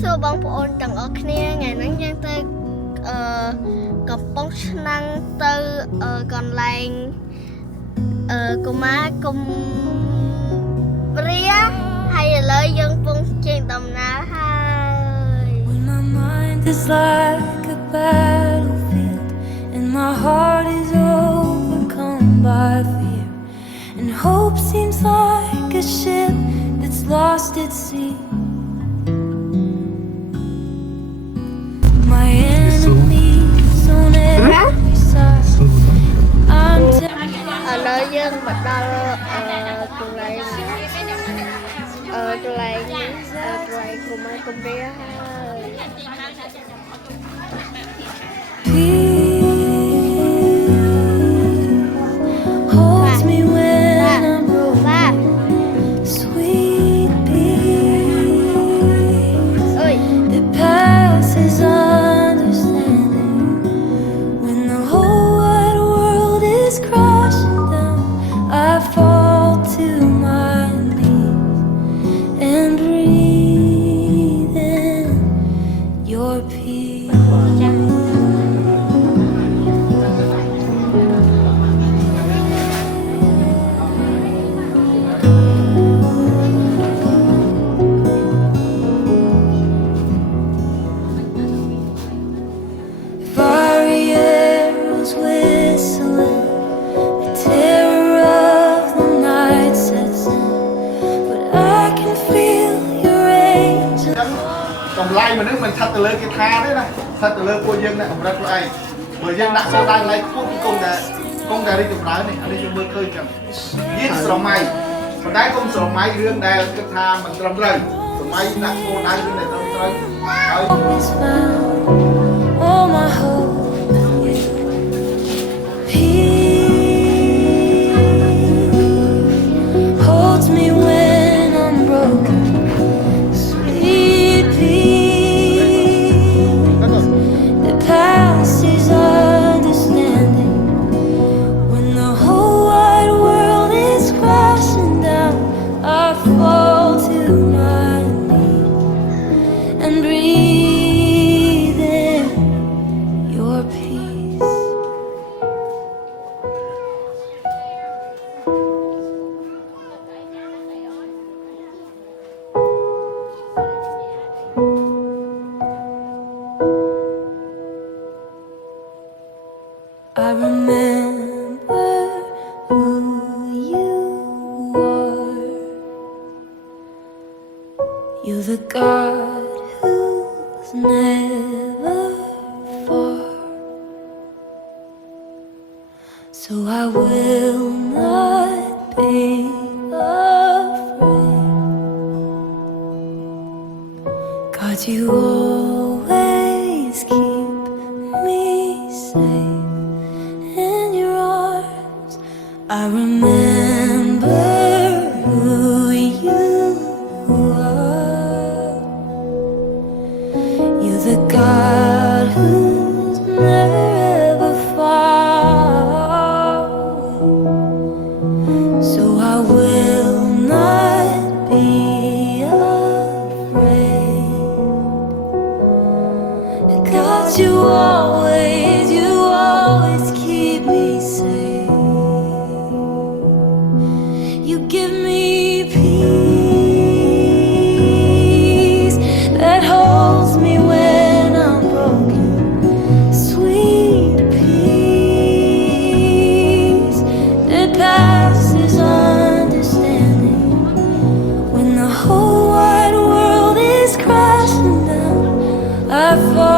សួរបងប្អូនទាំងអស់គ្នាថ្ងៃហ្នឹងយើងទៅកំពង់ឆ្នាំងទៅកន្លែងកុមារគុំរាហើយឥឡូវយើងកំពុងចេញដំណើរហើយ When my mind is like a battlefield and my heart is overcome by fear and hope seems like a ship that's lost at sea. My enemies on every side. I'm ឥឡូវយើងមកដល់កន្លែងកន្លែងកុមារគុំរាហើយ holds me when I'm broken. Sweet peace that passes understanding. When the whole wide world is crashing down, I fall to my knees and breathe in your peace. Fiery arrows whistling, the terror of the night sets in, but I can feel your angel. តម្លៃមនុស្សមិនថាទៅលើគេថាទេណាថាទៅលើពួកយើងអ្នកកម្រិតខ្លួនឯងបើយើងដាក់សូដាឡើងពួកគង់តែរីកចម្រើននេះអានេះយើងមើលឃើញចឹងយើងស្រមៃប៉ុន្តែគុំស្រមៃរឿងដែលគិតថាមិនត្រឹមត្រូវសម័យដាក់គោលដៅរឿងដែលត្រឹមត្រូវហើយ Is found all my hope in you. Peace holds me when I'm broken. Sweet peace that passes understanding. When the whole wide world is crashing down, I fall to my knees and breathe in your peace. I remember who you are. You're the God who's never far. So I will not be afraid. God, you always keep me safe in your arms. I remember who you are. You're the God who's never far. So I will not be afraid. God, you always keep me safe. You give me peace that holds me when I'm broken. Sweet peace that passes understanding. When the whole wide world is crashing down, I fall